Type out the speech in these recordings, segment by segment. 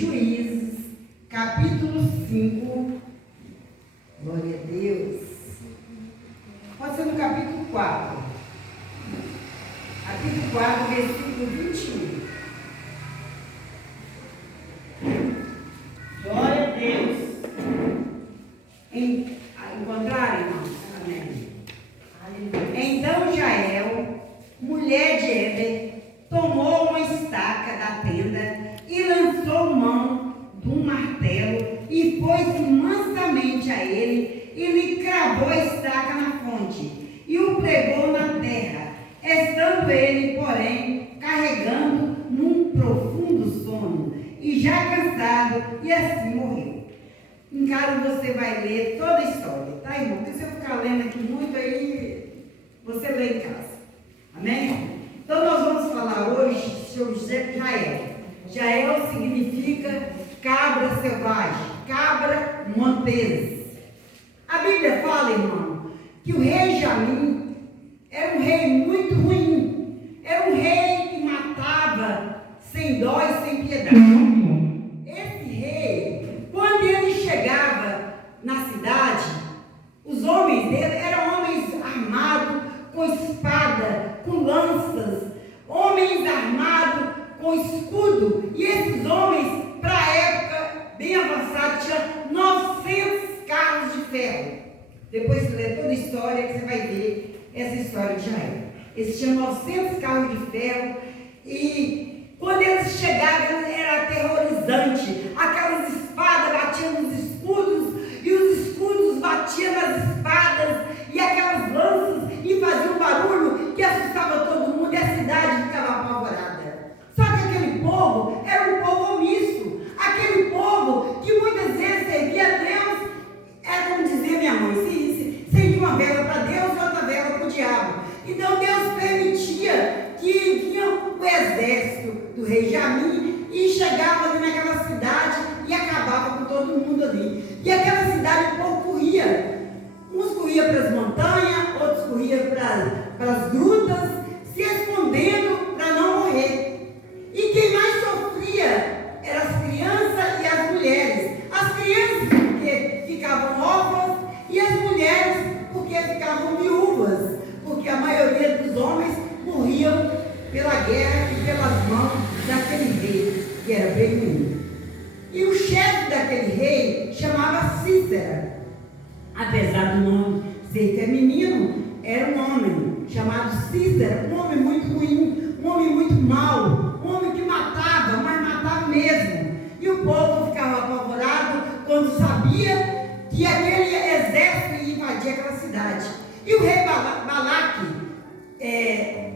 Juízes, capítulo 5, glória a Deus, pode ser no capítulo 4, versículo 21. Glória a Deus. Encontraram, irmãos? Amém. Então Jael, mulher de Heber, tomou uma estaca da tenda e lançou mão de um martelo e foi-se mansamente a ele e lhe cravou a estaca na fonte e o pregou na terra, estando ele, porém, carregando num profundo sono e já cansado, e assim morreu. Em casa você vai ler toda a história, tá, irmão? Porque se eu ficar lendo aqui muito, aí você lê em casa. Amém? Então nós vamos falar hoje sobre Jael. Jael significa cabra selvagem, cabra montes. A Bíblia fala, irmão, que o rei Jamim era um rei muito ruim. Era um rei que matava sem dó e sem piedade. Esse rei, quando ele chegava na cidade, os homens dele eram homens armados com espada, com lanças, homens armados com escudo, e esses homens, para a época bem avançada, tinham 900 carros de ferro. Depois você lê toda a história que você vai ver essa história de Jael. Eles tinham 900 carros de ferro, e quando eles chegavam era aterrorizante. Aquelas espadas batiam nos escudos, e os escudos batiam nas espadas, e aquelas lanças, e faziam um barulho que assustava todo mundo, e a cidade ficava apavorada. Só que aquele povo era um povo omisso, aquele povo que muitas vezes servia a Deus, era como dizia minha mãe, acendia uma vela para Deus e outra vela para o diabo. Então Deus permitia que vinha o exército do rei Jamim e chegava ali naquela cidade e acabava com todo mundo ali. E aquela cidade o povo corria. Uns corriam para as montanhas, outros corriam para as grutas, se escondendo para não morrer. E quem mais sofria eram as crianças e as mulheres. As crianças porque ficavam órfãs e as mulheres porque ficavam viúvas, porque a maioria dos homens morriam pela guerra e pelas mãos daquele rei, que era bem ruim. E o chefe daquele rei chamava Cícera. Apesar do nome ser feminino, era um homem chamado Cícera, um homem muito ruim, um homem muito mau, um homem que matava, mas matava mesmo. E o povo ficava apavorado quando sabia que aquele exército ia invadir aquela cidade. E o rei Balaque,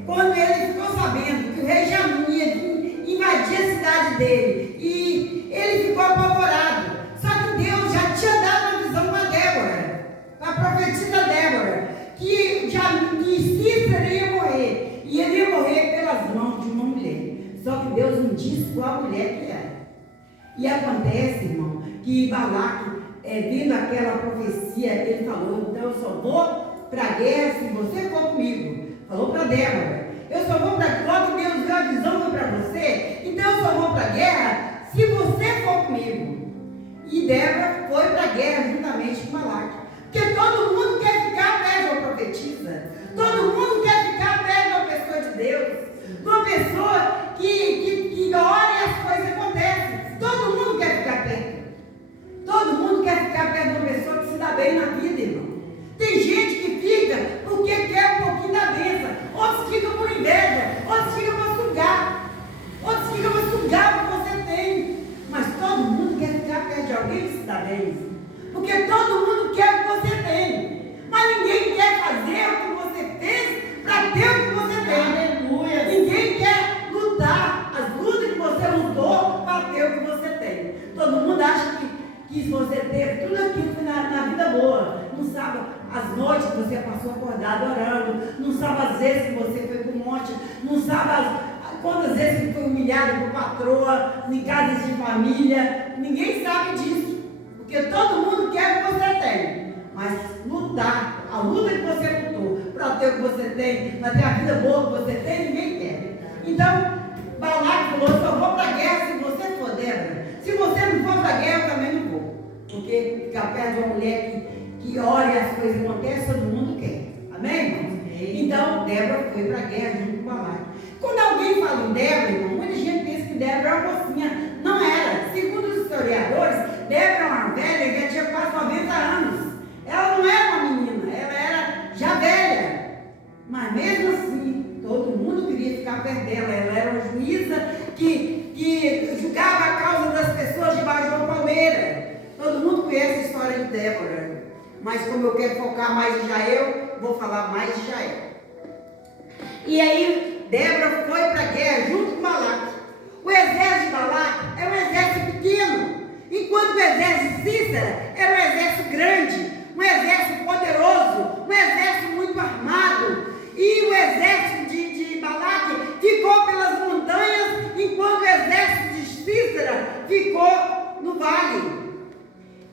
quando ele ficou sabendo que o rei Jamim ia invadir a cidade dele, e ele ficou apavorado. Só que Deus já tinha dado uma visão para Débora, para a profetisa Débora, que Cícera ia morrer, e ele ia morrer pelas mãos de uma mulher. Só que Deus não disse qual mulher que era. E acontece, irmão, que Balaque, vendo aquela profecia, ele falou: então eu só vou para a guerra se você for comigo. Falou para Débora: eu só vou para a guerra, logo Deus deu a visão foi para você, então eu só vou para a guerra se você for comigo. E Débora foi para a guerra juntamente com Balaque. Porque todo mundo quer ficar perto de uma profetisa, todo mundo quer ficar perto de uma pessoa de Deus, de uma pessoa que ora e as coisas acontecem. Todo mundo quer ficar perto. Todo mundo quer ficar perto de uma pessoa que se dá bem na vida, irmão. Tem gente que fica porque quer um pouquinho da bênção, outros ficam por inveja, outros ficam para sugar, outros ficam para sugar o que você tem. Mas todo mundo quer ficar perto de alguém que se dá bem, porque todo mundo quer o que você tem, mas ninguém quer fazer o que você fez para ter o que você tem. Aleluia! Ninguém quer lutar as lutas que você lutou para ter o que você tem. Todo mundo acha que você teve tudo aquilo na vida boa. Não sabe as noites que você passou acordado orando, não sabe as vezes que você foi para o monte, não sabe quantas vezes que foi humilhado por patroa, em casas de família. Ninguém sabe disso, porque todo mundo quer o que você tem. Mas lutar, a luta que você lutou para ter o que você tem, para ter a vida boa que você tem, ninguém quer. Então, Balaque falou: só vou para a guerra se você for, Débora. Se para a guerra, eu também não vou. Porque ficar perto de uma mulher que ora e as coisas acontecem, todo mundo quer. Amém, irmãos? Então, Débora foi para a guerra junto com Balaque. Quando alguém fala em Débora, irmão, muita gente pensa que Débora é uma mocinha. Não era. Segundo os historiadores, Débora é uma velha que já tinha quase 90 anos. Ela não era uma menina, ela era já velha. Mas mesmo assim, todo mundo queria ficar perto dela. Ela era uma juíza que julgava a causa das pessoas debaixo de uma palmeira. Todo mundo conhece a história de Débora. Mas como eu quero focar mais em Jael, vou falar mais de Jael. E aí, Débora foi para a guerra junto com Balaque. O exército de Balaque é um exército pequeno, enquanto o exército de Císara era um exército grande, um exército poderoso, um exército muito armado. E o exército de Balaque ficou pelas montanhas, enquanto o exército de Císara ficou no vale.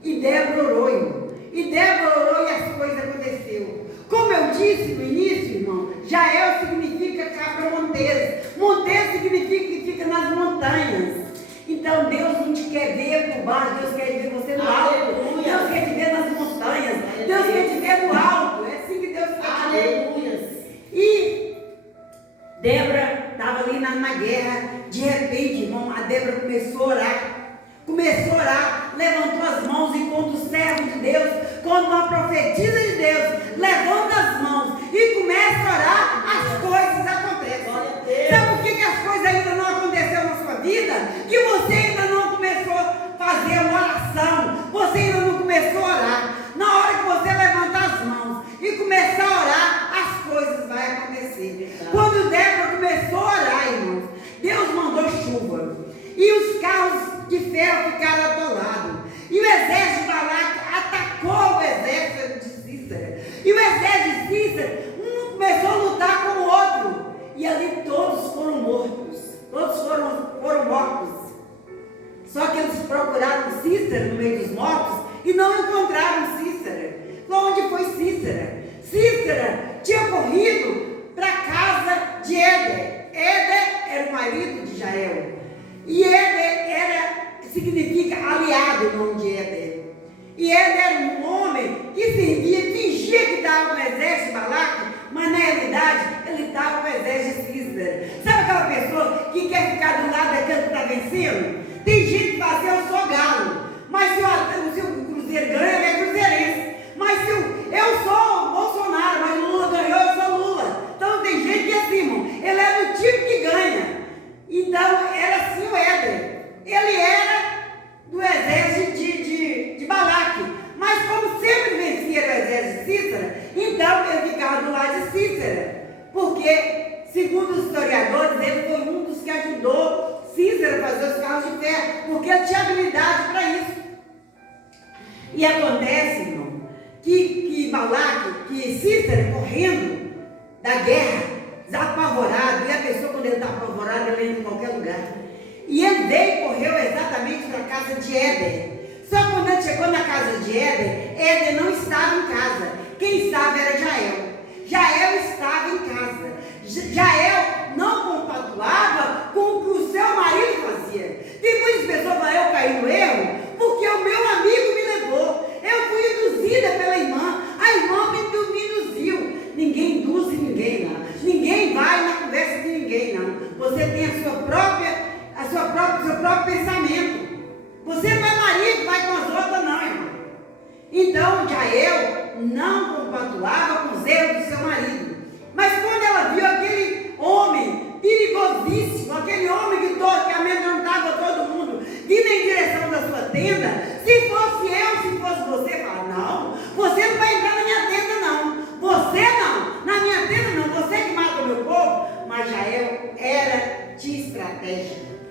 E Débora orou, irmão. E Débora orou e as coisas aconteceram. Como eu disse no início, irmão, Jael significa cabra-monteiro. Monteiro significa que fica nas montanhas. Então Deus não te quer ver por baixo, Deus quer ver você no alto. Deus quer te ver nas montanhas. Deus quer te ver no alto. É assim que Deus quer te ver. E Débora estava ali na guerra. De repente, irmão, a Débora começou a orar. Levantou as mãos enquanto o servo de Deus, quando uma profetisa de Deus, levanta as mãos e começa a orar, as coisas acontecem. Sabe por que as coisas ainda não aconteceram na sua vida? Que você ainda não começou a fazer uma oração, você ainda não começou a orar. Na hora que você levantar as mãos e começar a orar, as coisas vão acontecer. Quando Débora começou a orar, irmãos, Deus mandou chuva. E os carros de ferro ficaram atolados. E o exército de Balaque atacou o exército de Císara. E o exército de Císara, um começou a lutar com o outro. E ali todos foram mortos. Todos foram mortos. Só que eles procuraram Císara no meio dos mortos e não encontraram Císara. Onde foi Císara? Císara tinha corrido para a casa de Éder. Éder era o marido de Jael. E Éder significa aliado, o nome de Éder. E Éder era um homem que servia, fingia que estava no exército de Balaque, mas na realidade ele estava no exército de Císara. Sabe aquela pessoa que quer ficar do lado daquele que está vencendo? Tem gente que fala assim, eu sou galo, mas se o Cruzeiro ganha, ele é cruzeirense. Mas se eu sou Bolsonaro, mas o Lula ganhou, eu sou Lula. Então tem gente que é assim, irmão, ele é do time que ganha. Então, era assim o Éder. Ele era do exército de Balaque. Mas como sempre vencia o exército de Císara, então ele ficava do lado de Císara. Porque, segundo os historiadores, ele foi um dos que ajudou Císara a fazer os carros de ferro. Porque ele tinha habilidade para isso. E acontece, irmão, que Balaque, que Císara correndo da guerra, apavorado, e a pessoa quando ele está apavorado, ele entra em qualquer lugar. E ele veio e correu exatamente para a casa de Éder. Só que quando ele chegou na casa de Éder, Éder não estava em casa. Quem estava era Jael. Jael estava em casa. Jael não compactuava com o que o seu marido fazia. Tem muitas pessoas que falam, eu caí no erro, porque o meu amigo me levou. Eu fui induzida pela irmã. A irmã me induziu. Ninguém induz ninguém, não. Ninguém vai na conversa de ninguém, não. Você tem seu próprio pensamento. Você não é marido que vai com as outras, não, irmão. Então, Jael não compactuava com os erros do seu marido. Mas quando ela viu aquele homem perigosíssimo, aquele homem que amedrontava todo mundo, vindo em direção da sua tenda,